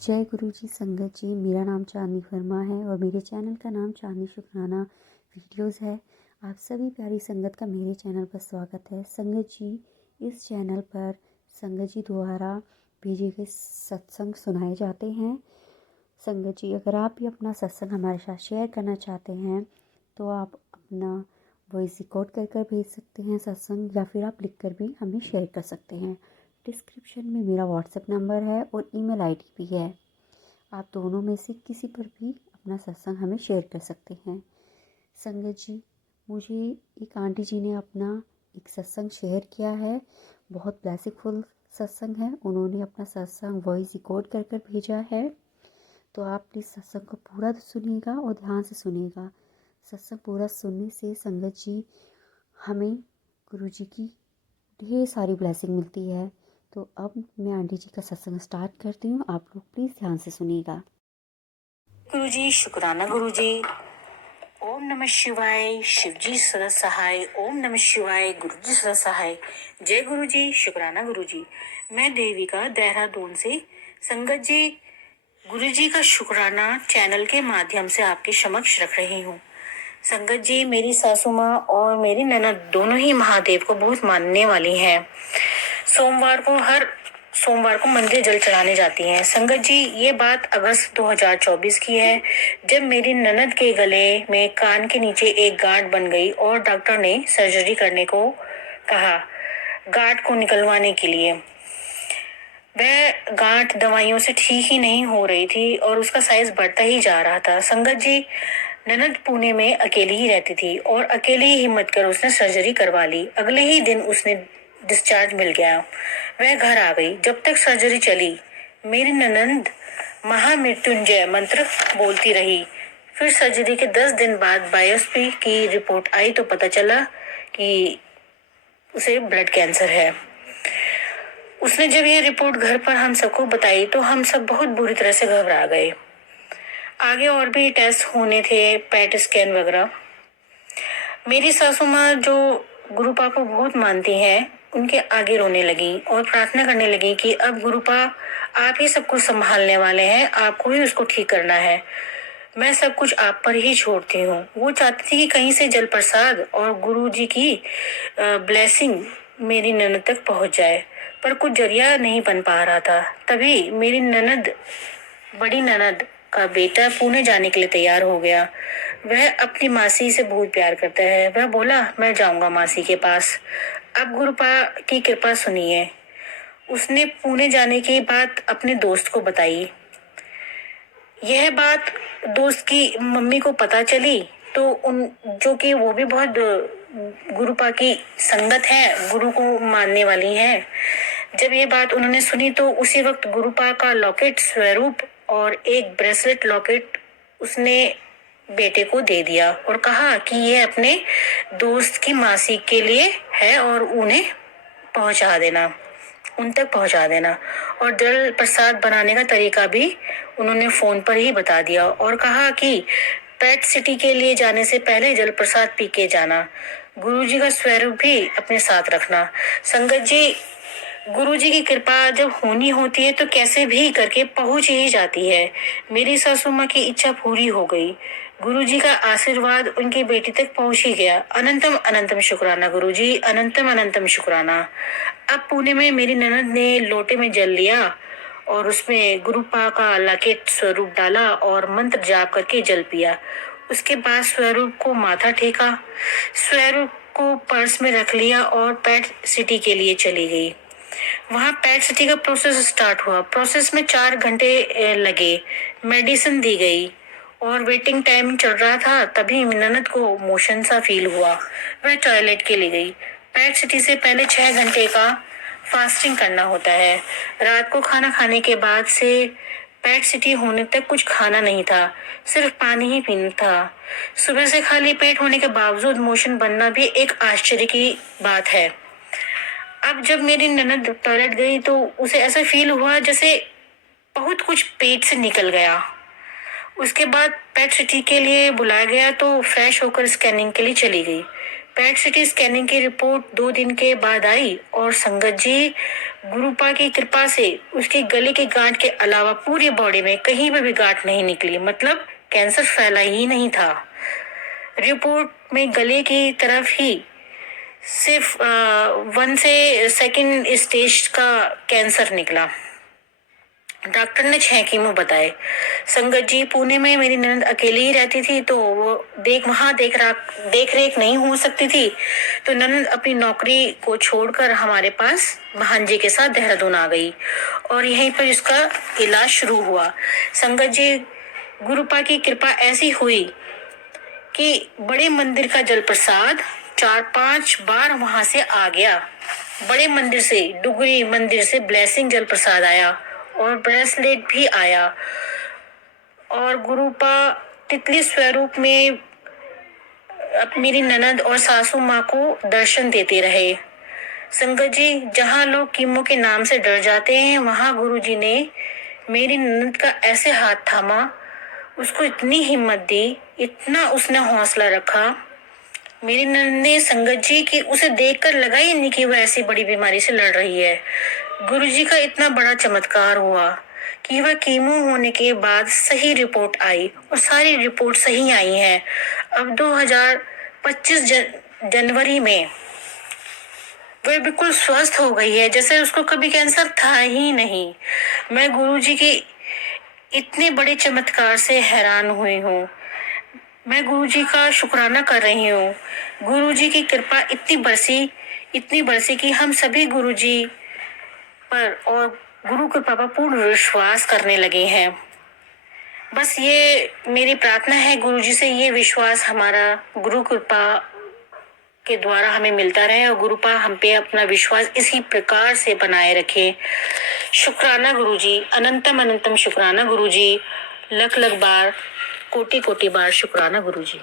जय गुरु जी संगत जी। मेरा नाम चांदनी वर्मा है और मेरे चैनल का नाम चांदनी शुक्राना वीडियोस है। आप सभी प्यारी संगत का मेरे चैनल पर स्वागत है। संगत जी, इस चैनल पर संगत जी द्वारा भेजे गए सत्संग सुनाए जाते हैं। संगत जी, अगर आप भी अपना सत्संग हमारे साथ शेयर करना चाहते हैं तो आप अपना वॉइस रिकॉर्ड कर कर भेज सकते हैं सत्संग, या फिर आप लिख कर भी हमें शेयर कर सकते हैं। डिस्क्रिप्शन में मेरा व्हाट्सएप नंबर है और ईमेल आईडी भी है। आप दोनों में से किसी पर भी अपना सत्संग हमें शेयर कर सकते हैं। संगत जी, मुझे एक आंटी जी ने अपना एक सत्संग शेयर किया है। बहुत ब्लेसिंगफुल सत्संग है। उन्होंने अपना सत्संग वॉइस रिकॉर्ड कर कर भेजा है। तो आप प्लीज़ सत्संग को पूरा सुनिएगा और ध्यान से सुनिएगा। सत्संग पूरा सुनने से संगत जी हमें गुरु जी की ढेर सारी ब्लेसिंग मिलती है। तो अब मैं आंटी जी का सत्संग स्टार्ट करती हूँ। आप लोग प्लीज़ ध्यान से सुनिएगा। गुरु जी शुक्राना। गुरु जी ओम नमः शिवाय। शिव जी सदा सहाय। ओम नमः शिवाय। गुरु जी सदा सहाय। जय गुरु जी शुक्राना। गुरु जी, मैं देविका देहरादून से संगत जी गुरु जी का शुक्राना चैनल के माध्यम से आपके समक्ष रख रही हूँ। संगत जी, मेरी सासू माँ और मेरी ननद दोनों ही महादेव को बहुत मानने वाली हैं। हर सोमवार को मंदिर जल चढ़ाने जाती हैं। संगत जी, ये बात अगस्त 2024 की है, जब मेरी ननद के गले में कान के नीचे एक गांठ बन गई और डॉक्टर ने सर्जरी करने को कहा गांठ को निकलवाने के लिए। वह गांठ दवाइयों से ठीक ही नहीं हो रही थी और उसका साइज बढ़ता ही जा रहा था। संगत जी, ननद पुणे में अकेली ही रहती थी और अकेली ही हिम्मत कर उसने सर्जरी करवा ली। अगले ही दिन उसने डिस्चार्ज मिल गया। वह घर आ गई। जब तक सर्जरी चली, मेरी ननद महामृत्युंजय मंत्र बोलती रही। फिर सर्जरी के 10 दिन बाद बायोप्सी की रिपोर्ट आई तो पता चला कि उसे ब्लड कैंसर है। उसने जब ये रिपोर्ट घर पर हम सबको बताई तो हम सब बहुत बुरी तरह से घबरा गए। आगे और भी टेस्ट होने थे, पेट स्कैन वगैरह। मेरी सासू माँ, जो गुरुपा को बहुत मानती हैं, उनके आगे रोने लगी और प्रार्थना करने लगी कि अब गुरुपा आप ही सब कुछ संभालने वाले हैं, आपको ही उसको ठीक करना है। मैं सब कुछ आप पर ही छोड़ती हूँ। वो चाहती थी कि कहीं से जल प्रसाद और गुरु जी की ब्लेसिंग मेरी ननद तक पहुंच जाए, पर कुछ जरिया नहीं बन पा रहा था। तभी मेरी बड़ी ननद का बेटा पुणे जाने के लिए तैयार हो गया। वह अपनी मासी से बहुत प्यार करता है। वह बोला, मैं जाऊंगा मासी के पास। अब गुरुपा की कृपा सुनिए। उसने पुणे जाने की बात अपने दोस्त को बताई। यह बात दोस्त की मम्मी को पता चली तो जो कि वो भी बहुत गुरुपा की संगत है, गुरु को मानने वाली है। जब ये बात उन्होंने सुनी तो उसी वक्त गुरुपा का लॉकेट स्वरूप और एक ब्रेसलेट लॉकेट उसने बेटे को दे दिया और कहा कि ये अपने दोस्त की मासी के लिए है और उन्हें पहुंचा देना, उन तक पहुंचा देना। और जल प्रसाद बनाने का तरीका भी उन्होंने फोन पर ही बता दिया और कहा कि पेट सिटी के लिए जाने से पहले जल प्रसाद पी के जाना। गुरुजी का स्वरूप भी अपने साथ रखना। संगत जी, गुरुजी की कृपा जब होनी होती है तो कैसे भी करके पहुंच ही जाती है। मेरी सासू माँ की इच्छा पूरी हो गई। गुरुजी का आशीर्वाद उनकी बेटी तक पहुंच ही गया। अनंतम अनंतम शुक्राना गुरुजी, अनंतम अनंतम शुक्राना। अब पुणे में मेरी ननद ने लोटे में जल लिया और उसमें गुरुपा का लकेट स्वरूप डाला और मंत्र जाप करके जल पिया। उसके बाद स्वरूप को माथा टेका, स्वरूप को पर्स में रख लिया और पेट सिटी के लिए चली गई। वहां पेट सिटी का प्रोसेस स्टार्ट हुआ। प्रोसेस में 4 घंटे लगे। मेडिसिन दी गई और वेटिंग टाइम चल रहा था। तभी ननद को मोशन सा फील हुआ। वह टॉयलेट के लिए गई। पेट सिटी से पहले 6 घंटे का फास्टिंग करना होता है। रात को खाना खाने के बाद से पेट सिटी होने तक कुछ खाना नहीं था, सिर्फ पानी ही पीना था। सुबह से खाली पेट होने के बावजूद मोशन बनना भी एक आश्चर्य की बात है। अब जब मेरी ननद टॉयलेट गई तो उसे ऐसा फील हुआ जैसे बहुत कुछ पेट से निकल गया। उसके बाद पेट सिटी के लिए बुलाया गया तो फ्रेश होकर स्कैनिंग के लिए चली गई। पेट सिटी स्कैनिंग की रिपोर्ट 2 दिन के बाद आई और संगत जी गुरुपा की कृपा से उसकी गले की गांठ के अलावा पूरी बॉडी में कहीं पर भी गांठ नहीं निकली, मतलब कैंसर फैला ही नहीं था। रिपोर्ट में गले की तरफ ही सिर्फ 1 से 2nd स्टेज का कैंसर निकला। डॉक्टर ने 6 कीमो बताए। संगत जी पुणे में मेरी ननद अकेली ही रहती थी, तो वो देख रेख नहीं हो सकती थी, तो ननद अपनी नौकरी को छोड़कर हमारे पास भांजे के साथ देहरादून आ गई और यहीं पर इसका इलाज शुरू हुआ। संगत जी गुरुपा की कृपा ऐसी हुई कि बड़े मंदिर का जल प्रसाद 4-5 बार वहां से आ गया। बड़े मंदिर से, डुगरी मंदिर से ब्लेसिंग जल प्रसाद आया और ब्रेसलेट भी आया और गुरुपा तितली स्वरूप में मेरी ननद और सासू माँ को दर्शन देते रहे। संगत जी जहाँ लोग कीमो के नाम से डर जाते हैं, वहां गुरुजी ने मेरी ननद का ऐसे हाथ थामा, उसको इतनी हिम्मत दी, इतना उसने हौसला रखा। मेरी ननद ने संगत जी की उसे देखकर लगा ही नहीं कि वह ऐसी बड़ी बीमारी से लड़ रही है। गुरुजी का इतना बड़ा चमत्कार हुआ कि वह कीमो होने के बाद सही रिपोर्ट आई और सारी रिपोर्ट सही आई हैं। अब 2025 जनवरी में वह बिल्कुल स्वस्थ हो गई है, जैसे उसको कभी कैंसर था ही नहीं। मैं गुरुजी के इतने बड़े चमत्कार से हैरान हुई हूँ। मैं गुरुजी का शुक्राना कर रही हूँ। गुरुजी की कृपा इतनी बरसी कि हम सभी गुरुजी पर और गुरु कृपा पर पूर्ण विश्वास करने लगे हैं। बस ये मेरी प्रार्थना है गुरुजी से, ये विश्वास हमारा गुरु कृपा के द्वारा हमें मिलता रहे और गुरुपा हम पे अपना विश्वास इसी प्रकार से बनाए रखे। शुक्राना गुरुजी, अनंतम अनंतम शुक्राना गुरुजी, लख लख बार, कोटि कोटि बार शुक्राना गुरुजी।